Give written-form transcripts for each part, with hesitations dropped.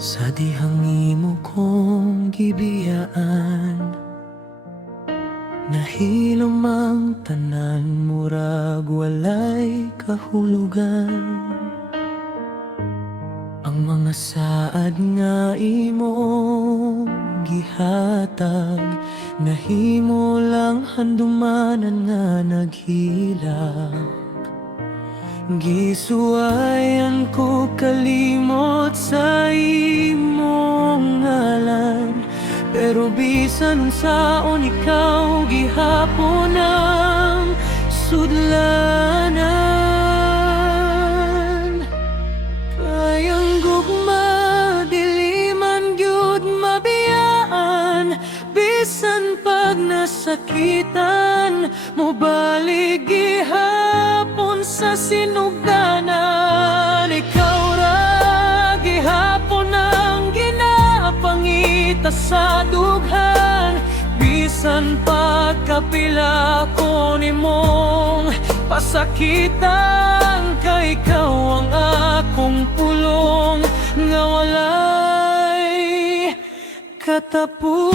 Sa dihang imo kong gibiyaan, nahilom ang tanan, murag walay kahulugan. Ang mga saad nga imong gihatag, nahimo lang handumanan nga naghilak. Gisuwayan ko kalimot sa imong ngalan, pero bisan unsaon ikaw gihapon ang sudlanan. Kayang gugma, diliman gyud mabiyaan, bisan pag nasakitan, mobalik gihapon sa sinugdanan. Ikaw ra gihapon ang ginapangita sa dughan, bisan pagkapila ko nimong pasakitan. Kay ikaw ang akong pulong nga walay katapusan.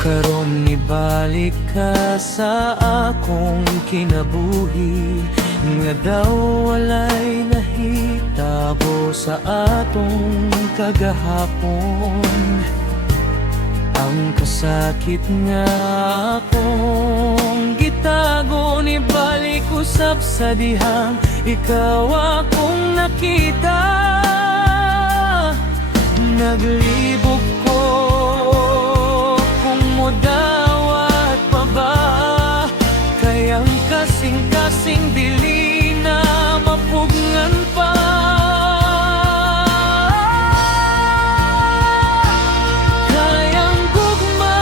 Karon nibalik ka sa akong kinabuhi, nga daw walay nahitabo sa atong kagahapon. Ang kasakit nga akong gitago, nibalik usab sa dihang ikaw akong nakita. Naglibog ko dawat pa ba, kayang kasing-kasing dili na mapugngan pa. Kayang gugma,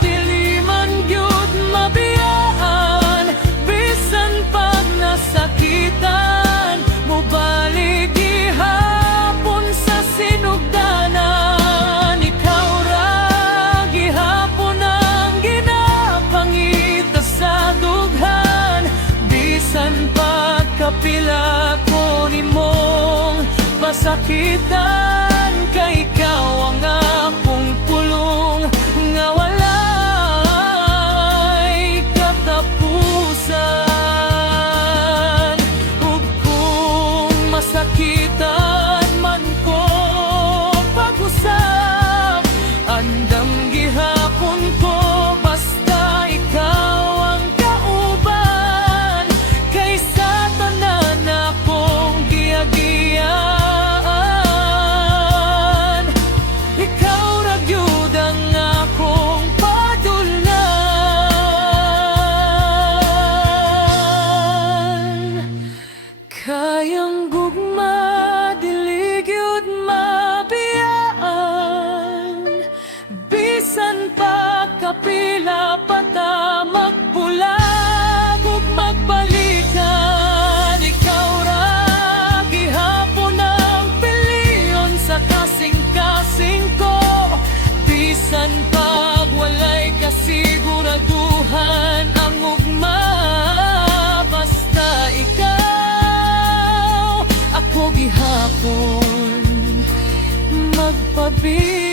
dili man gyud mabiyaan, bisan pag nasakitan, mobalik gihapon sa sinugdanan. Kapila ko nimong masakitan, kay ikaw ang akong pulong nga walay katapusan. Ug kung masakitan man ko pag-usap, andam gihapon ko, basta ikaw ang kauban. Kaysa ikaw ra gyud ang akong padulngan. Kayang gugma, dili gyud mabiyaan, bisan pa kapila pa ta magbulag ug magbalikan. Ikaw ra gihapon ang piliyon sa kasing-kasing ko, bisan pag walay kasiguraduhan ang ugma. Basta ikaw ako gihapon magpabili.